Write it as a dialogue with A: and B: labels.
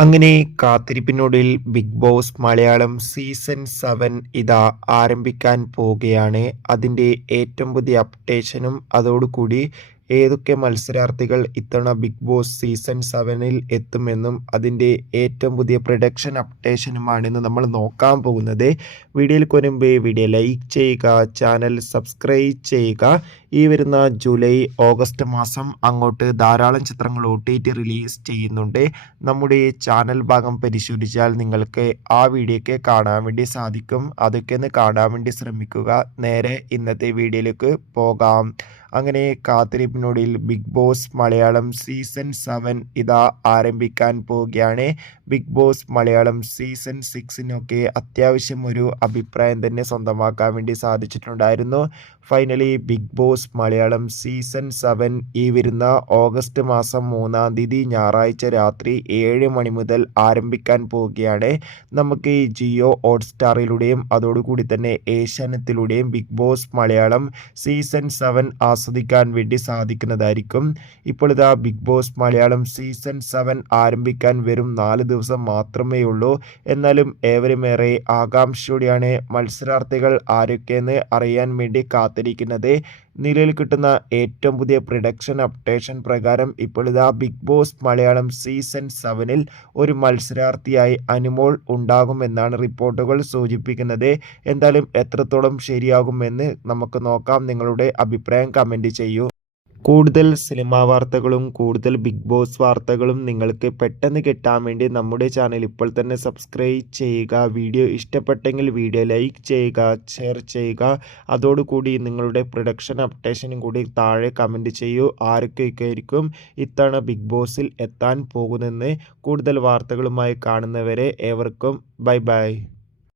A: അങ്ങനെ കാത്തിരിപ്പിനൊടുവിൽ Bigg Boss Malayalam season seven ഇതാ ആരംഭിക്കാൻ പോവുകയാണ്. അതിന്റെ ഏറ്റവും പുതിയ അപ്ഡേഷനും അതോടുകൂടി ഏതൊക്കെ മത്സരാർത്ഥികൾ ഇത്തവണ ബിഗ് ബോസ് സീസൺ സെവനിൽ എത്തുമെന്നും അതിന്റെ ഏറ്റവും പുതിയ പ്രൊഡക്ഷൻ അപ്ഡേഷനുമാണ് ഇന്ന് നമ്മൾ നോക്കാൻ പോകുന്നത്. വീഡിയോയിൽ കൊരുമ്പ് വീഡിയോ ലൈക്ക് ചെയ്യുക ചാനൽ സബ്സ്ക്രൈബ് ചെയ്യുക ഈ വരുന്ന ജൂലൈ ഓഗസ്റ്റ് മാസം അങ്ങോട്ട് ധാരാളം ചിത്രങ്ങൾ ഒ ടി ടി റിലീസ് ചെയ്യുന്നുണ്ട്. നമ്മുടെ ചാനൽ ഭാഗം പരിശോധിച്ചാൽ നിങ്ങൾക്ക് ആ വീഡിയോയ്ക്ക് കാണാൻ വേണ്ടി സാധിക്കും. അതൊക്കെ ഒന്ന് കാണാൻ വേണ്ടി ശ്രമിക്കുക. നേരെ ഇന്നത്തെ വീഡിയോയിലേക്ക് പോകാം. അങ്ങനെ കാത്തിരിപ്പിനൊടിയിൽ Bigg Boss Malayalam season seven ഇതാ ആരംഭിക്കാൻ പോവുകയാണ്. ബിഗ് ബോസ് മലയാളം സീസൺ സിക്സിനൊക്കെ അത്യാവശ്യം ഒരു അഭിപ്രായം തന്നെ സ്വന്തമാക്കാൻ വേണ്ടി സാധിച്ചിട്ടുണ്ടായിരുന്നു. Finally Bigg Boss Malayalam season seven ഈ വരുന്ന ഓഗസ്റ്റ് മാസം മൂന്നാം തീയതി ഞായറാഴ്ച രാത്രി ഏഴ് മണി മുതൽ ആരംഭിക്കാൻ പോവുകയാണ്. നമുക്ക് ഈ ജിയോ ഹോട്ട്സ്റ്റാറിലൂടെയും അതോടുകൂടി തന്നെ ഏഷ്യാനെറ്റിലൂടെയും Bigg Boss Malayalam season seven ആസ്വദിക്കാൻ വേണ്ടി സാധിക്കുന്നതായിരിക്കും. ഇപ്പോൾ ഇതാ Bigg Boss Malayalam season seven ആരംഭിക്കാൻ വരും നാല് ദിവസം മാത്രമേ ഉള്ളൂ. എന്നാലും ഏവരുമേറെ ആകാംക്ഷയോടെയാണ് മത്സരാർത്ഥികൾ ആരൊക്കെയെന്ന് അറിയാൻ വേണ്ടി കാത്തിരിക്കുന്നത്. നിലവിൽ കിട്ടുന്ന ഏറ്റവും പുതിയ പ്രൊഡക്ഷൻ അപ്ഡേഷൻ പ്രകാരം ഇപ്പോൾ ഇതാ ബിഗ് ബോസ് മലയാളം സീസൺ സെവനിൽ ഒരു മത്സരാർത്ഥിയായി അനുമോൾ ഉണ്ടാകുമെന്നാണ് റിപ്പോർട്ടുകൾ സൂചിപ്പിക്കുന്നത്. എന്തായാലും എത്രത്തോളം ശരിയാകുമെന്ന് നമുക്ക് നോക്കാം. നിങ്ങളുടെ അഭിപ്രായം കമന്റ് ചെയ്യൂ. കൂടുതൽ സിനിമാ വാർത്തകളും കൂടുതൽ ബിഗ് ബോസ് വാർത്തകളും നിങ്ങൾക്ക് പെട്ടെന്ന് കിട്ടാൻ വേണ്ടി നമ്മുടെ ചാനൽ ഇപ്പോൾ തന്നെ സബ്സ്ക്രൈബ് ചെയ്യുക. വീഡിയോ ഇഷ്ടപ്പെട്ടെങ്കിൽ വീഡിയോ ലൈക്ക് ചെയ്യുക ഷെയർ ചെയ്യുക. അതോടുകൂടി നിങ്ങളുടെ പ്രൊഡക്ഷൻ അപ്ഡേഷനും കൂടി താഴെ കമന്റ് ചെയ്യൂ. ആരൊക്കെയായിരിക്കും ഇത്തവണ ബിഗ് ബോസിൽ എത്താൻ പോകുന്നെന്ന് കൂടുതൽ വാർത്തകളുമായി കാണുന്നവരെ ഏവർക്കും ബൈ ബൈ.